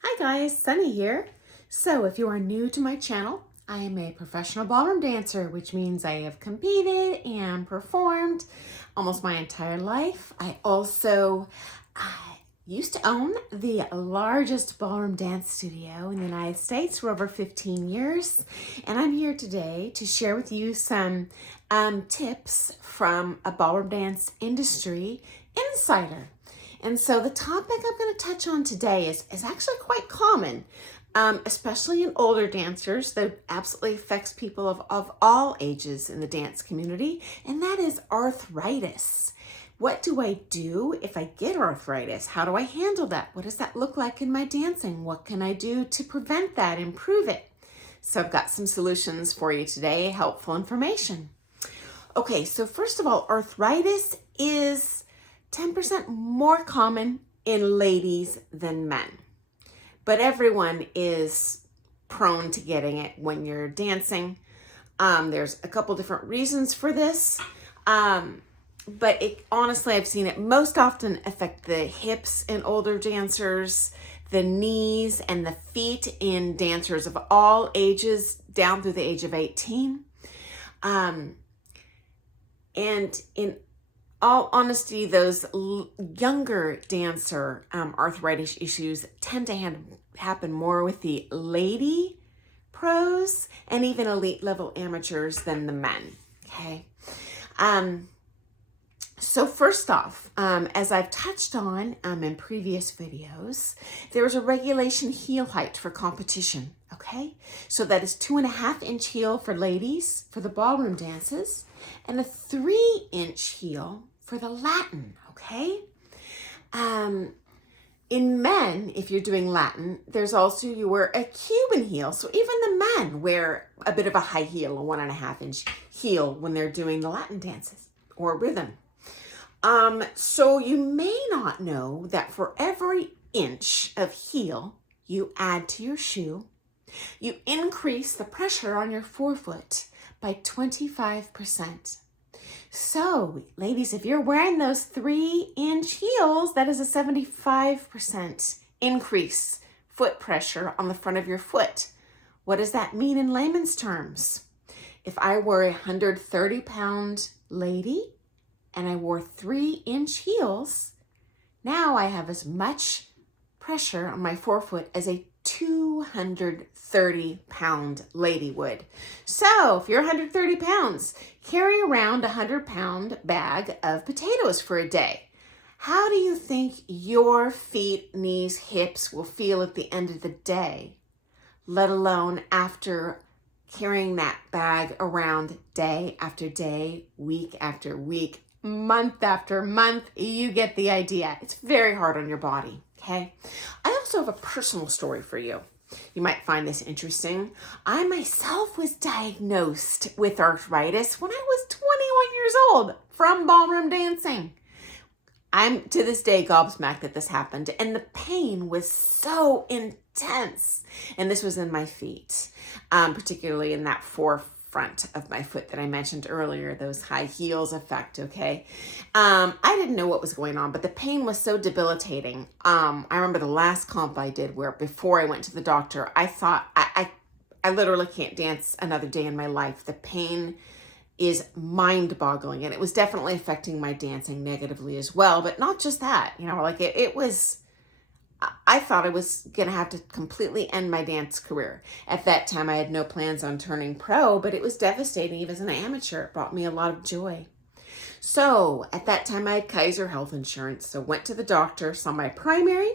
Hi guys, Sunny here. So if you are new to my channel, I am a professional ballroom dancer, which means I have competed and performed almost my entire life. I also used to own the largest ballroom dance studio in the United States for over 15 years. And I'm here today to share with you some tips from a ballroom dance industry insider. And so the topic I'm going to touch on today is actually quite common, especially in older dancers, that absolutely affects people of all ages in the dance community, and that is arthritis. What do I do if I get arthritis? How do I handle that? What does that look like in my dancing? What can I do to prevent that, improve it? So I've got some solutions for you today, helpful information. Okay, so first of all, arthritis is 10% more common in ladies than men. But everyone is prone to getting it when you're dancing. There's a couple different reasons for this. But honestly, I've seen it most often affect the hips in older dancers, the knees and the feet in dancers of all ages down through the age of 18. And in all honesty, those younger dancer arthritis issues tend to happen more with the lady pros and even elite level amateurs than the men, okay? So first off, as I've touched on in previous videos, there's a regulation heel height for competition, okay? So that is 2.5-inch heel for ladies for the ballroom dances and a 3-inch heel for the Latin, okay? In men, if you're doing Latin, there's also, you wear a Cuban heel. So even the men wear a bit of a high heel, a 1.5-inch heel when they're doing the Latin dances or rhythm. So you may not know that for every inch of heel you add to your shoe, you increase the pressure on your forefoot by 25%. So, ladies, if you're wearing those 3-inch heels, that is a 75% increase foot pressure on the front of your foot. What does that mean in layman's terms? If I were a 130-pound lady and I wore 3-inch heels, now I have as much pressure on my forefoot as a 230-pound lady would. So if you're 130 pounds, carry around a 100-pound bag of potatoes for a day. How do you think your feet, knees, hips will feel at the end of the day, let alone after carrying that bag around day after day, week after week, month after month? You get the idea. It's very hard on your body, okay? I also have a personal story for you. You might find this interesting. I myself was diagnosed with arthritis when I was 21 years old from ballroom dancing. I'm to this day gobsmacked that this happened, and the pain was so intense. And this was in my feet, particularly in that forefront of my foot that I mentioned earlier, those high heels effect, okay? I didn't know what was going on, but the pain was so debilitating. I remember the last comp I did where before I went to the doctor, I thought, I literally can't dance another day in my life. The pain is mind-boggling, and it was definitely affecting my dancing negatively as well, but not just that, like it was, I thought I was going to have to completely end my dance career. At that time, I had no plans on turning pro, but it was devastating even as an amateur. It brought me a lot of joy. So at that time, I had Kaiser Health Insurance, so went to the doctor, saw my primary.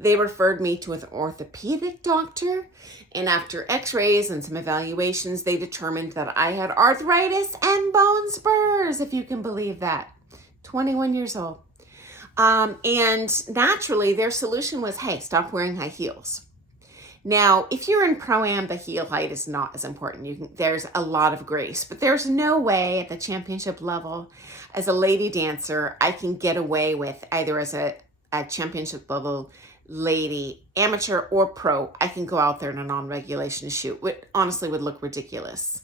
They referred me to an orthopedic doctor, and after x-rays and some evaluations, they determined that I had arthritis and bone spurs, if you can believe that. 21 years old. And naturally, their solution was, hey, stop wearing high heels. Now, if you're in Pro-Am, the heel height is not as important. There's a lot of grace, but there's no way at the championship level, as a lady dancer, I can get away with either as a championship level lady, amateur or pro, I can go out there in a non-regulation shoot, which honestly would look ridiculous.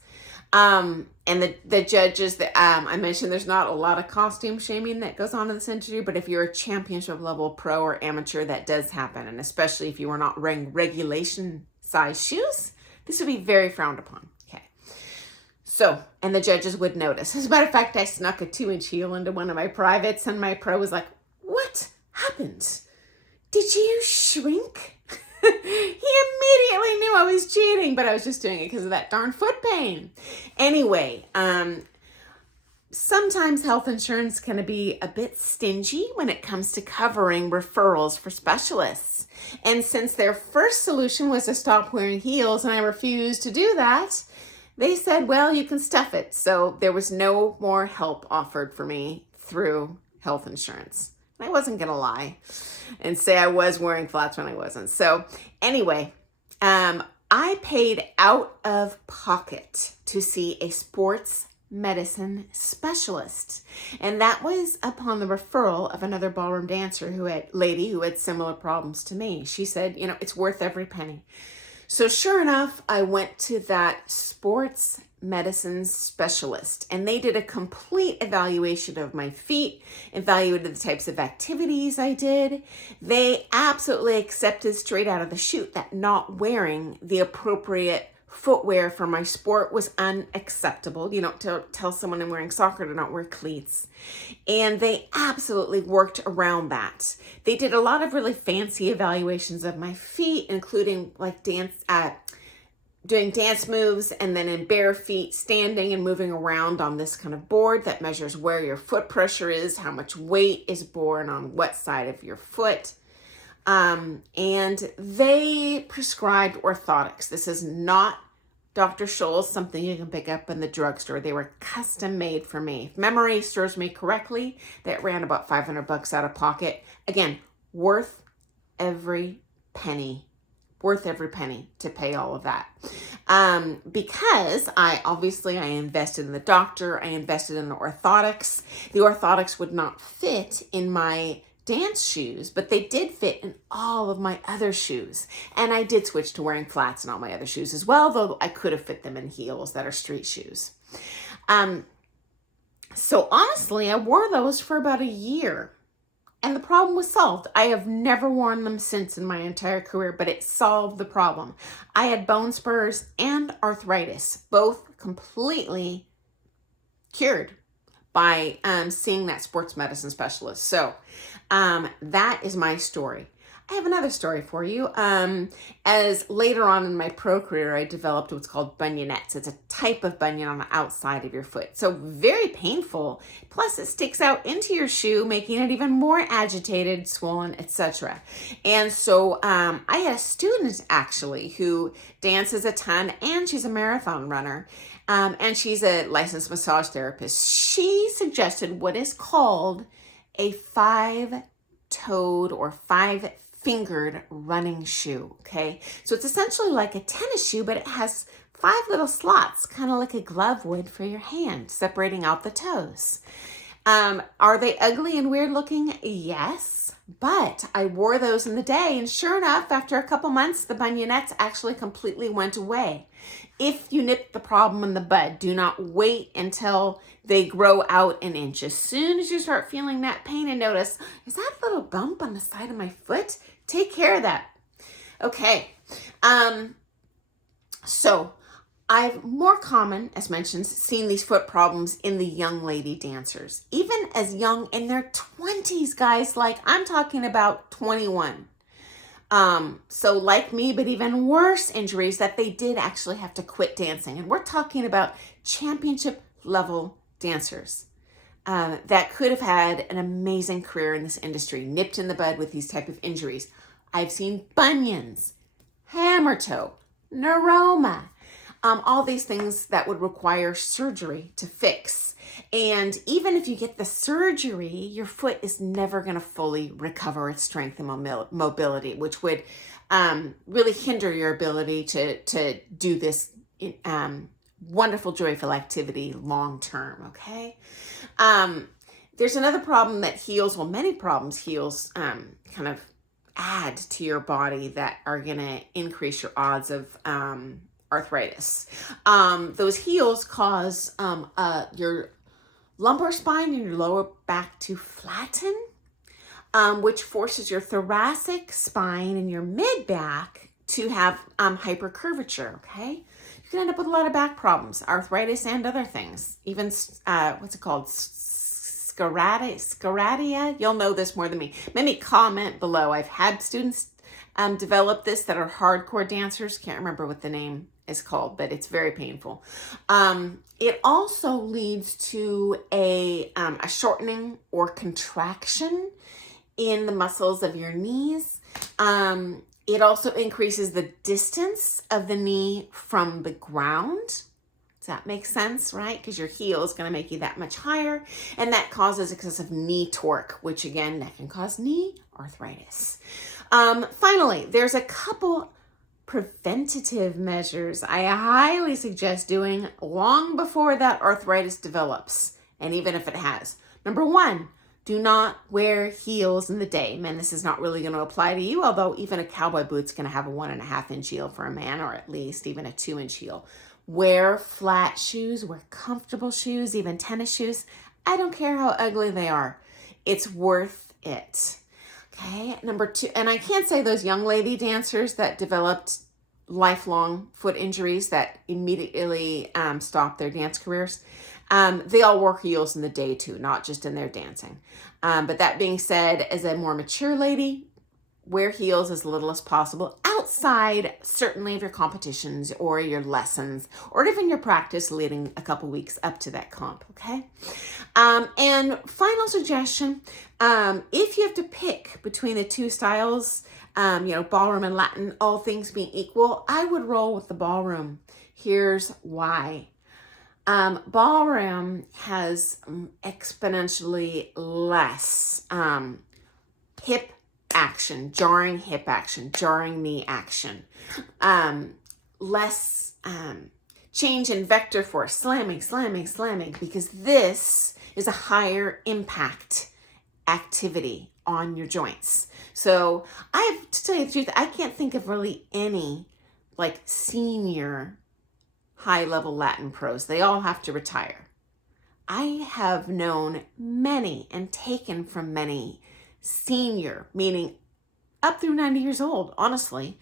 And the judges that I mentioned, there's not a lot of costume shaming that goes on in this industry, but if you're a championship level pro or amateur, that does happen. And especially if you are not wearing regulation size shoes, this would be very frowned upon. Okay. So, and the judges would notice. As a matter of fact, I snuck a 2-inch heel into one of my privates, and my pro was like, "What happened? Did you shrink?" He immediately knew I was cheating, but I was just doing it because of that darn foot pain. Anyway, sometimes health insurance can be a bit stingy when it comes to covering referrals for specialists. And since their first solution was to stop wearing heels and I refused to do that, they said, well, you can stuff it. So there was no more help offered for me through health insurance. I wasn't going to lie and say I was wearing flats when I wasn't. So anyway, I paid out of pocket to see a sports medicine specialist. And that was upon the referral of another ballroom dancer who had similar problems to me. She said, it's worth every penny. So sure enough, I went to that sports medicine specialist, and they did a complete evaluation of my feet, evaluated the types of activities I did. They absolutely accepted straight out of the chute that not wearing the appropriate footwear for my sport was unacceptable. To tell someone I'm wearing soccer to not wear cleats. And they absolutely worked around that. They did a lot of really fancy evaluations of my feet, including like doing dance moves, and then in bare feet, standing and moving around on this kind of board that measures where your foot pressure is, how much weight is borne on what side of your foot. And they prescribed orthotics. This is not Dr. Scholl's, something you can pick up in the drugstore. They were custom made for me. If memory serves me correctly, that ran about $500 out of pocket. Again, worth every penny. Worth every penny to pay all of that. Because I invested in the doctor, I invested in the orthotics. The orthotics would not fit in my dance shoes, but they did fit in all of my other shoes. And I did switch to wearing flats in all my other shoes as well, though I could have fit them in heels that are street shoes. So honestly, I wore those for about a year. And the problem was solved. I have never worn them since in my entire career, but it solved the problem. I had bone spurs and arthritis, both completely cured by seeing that sports medicine specialist. So that is my story. I have another story for you. As later on in my pro career, I developed what's called bunionettes. It's a type of bunion on the outside of your foot. So very painful. Plus it sticks out into your shoe, making it even more agitated, swollen, etc. And so I had a student actually who dances a ton, and she's a marathon runner. And she's a licensed massage therapist. She suggested what is called a 5-toed or 5-fingered running shoe, okay? So it's essentially like a tennis shoe, but it has 5 little slots, kind of like a glove would for your hand, separating out the toes. Are they ugly and weird looking? Yes, but I wore those in the day, and sure enough, after a couple months, the bunionettes actually completely went away. If you nip the problem in the bud, do not wait until they grow out an inch. As soon as you start feeling that pain and notice, is that little bump on the side of my foot? Take care of that. Okay. So I've more common, as mentioned, seen these foot problems in the young lady dancers, even as young in their 20s, guys, like I'm talking about 21. So like me, but even worse injuries that they did actually have to quit dancing. And we're talking about championship level dancers that could have had an amazing career in this industry, nipped in the bud with these type of injuries. I've seen bunions, hammer toe, neuroma, all these things that would require surgery to fix. And even if you get the surgery, your foot is never going to fully recover its strength and mobility, which would really hinder your ability to do this wonderful, joyful activity long term, okay? There's another problem that heels, well, many problems heels kind of add to your body that are going to increase your odds of arthritis. Those heels cause your lumbar spine and your lower back to flatten, which forces your thoracic spine and your mid back to have hypercurvature, okay? You can end up with a lot of back problems, arthritis and other things. Even, what's it called? Scaradia? You'll know this more than me. Maybe comment below. I've had students develop this that are hardcore dancers. Can't remember what the name is called, but it's very painful. It also leads to a shortening or contraction in the muscles of your knees. It also increases the distance of the knee from the ground. Does that make sense, right? Because your heel is going to make you that much higher, and that causes excessive knee torque, which again, that can cause knee arthritis. Finally, there's a couple preventative measures I highly suggest doing long before that arthritis develops, and even if it has. Number one, do not wear heels in the day. Man, this is not really going to apply to you, although even a cowboy boot's going to have a 1.5-inch heel for a man, or at least even a 2-inch heel. Wear flat shoes, wear comfortable shoes, even tennis shoes. I don't care how ugly they are. It's worth it. Okay, number two, and I can't say those young lady dancers that developed lifelong foot injuries that immediately stopped their dance careers. They all wore heels in the day too, not just in their dancing. But that being said, as a more mature lady, wear heels as little as possible outside, certainly, of your competitions or your lessons, or even your practice leading a couple weeks up to that comp, okay? And final suggestion, if you have to pick between the two styles, ballroom and Latin, all things being equal, I would roll with the ballroom. Here's why. Ballroom has exponentially less hip action, jarring hip action, jarring knee action, less change in vector force, slamming, because this is a higher impact activity on your joints. So I have to tell you the truth, I can't think of really any like senior high-level Latin pros. They all have to retire. I have known many and taken from many senior, meaning up through 90 years old, honestly,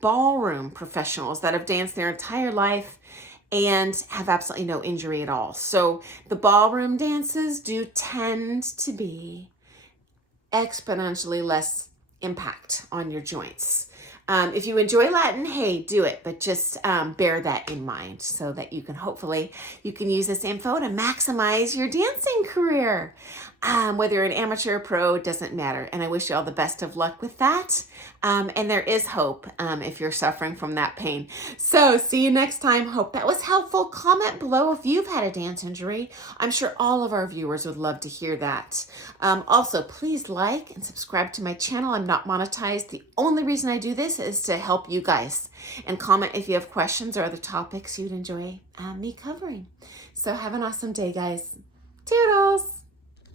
ballroom professionals that have danced their entire life and have absolutely no injury at all. So the ballroom dances do tend to be exponentially less impact on your joints. If you enjoy Latin, hey, do it, but just bear that in mind so that you can hopefully, you can use this info to maximize your dancing career. Whether you're an amateur or pro, it doesn't matter. And I wish you all the best of luck with that. And there is hope if you're suffering from that pain. So see you next time. Hope that was helpful. Comment below if you've had a dance injury. I'm sure all of our viewers would love to hear that. Also, please like and subscribe to my channel. I'm not monetized. The only reason I do this is to help you guys. And comment if you have questions or other topics you'd enjoy me covering. So have an awesome day, guys. Toodles!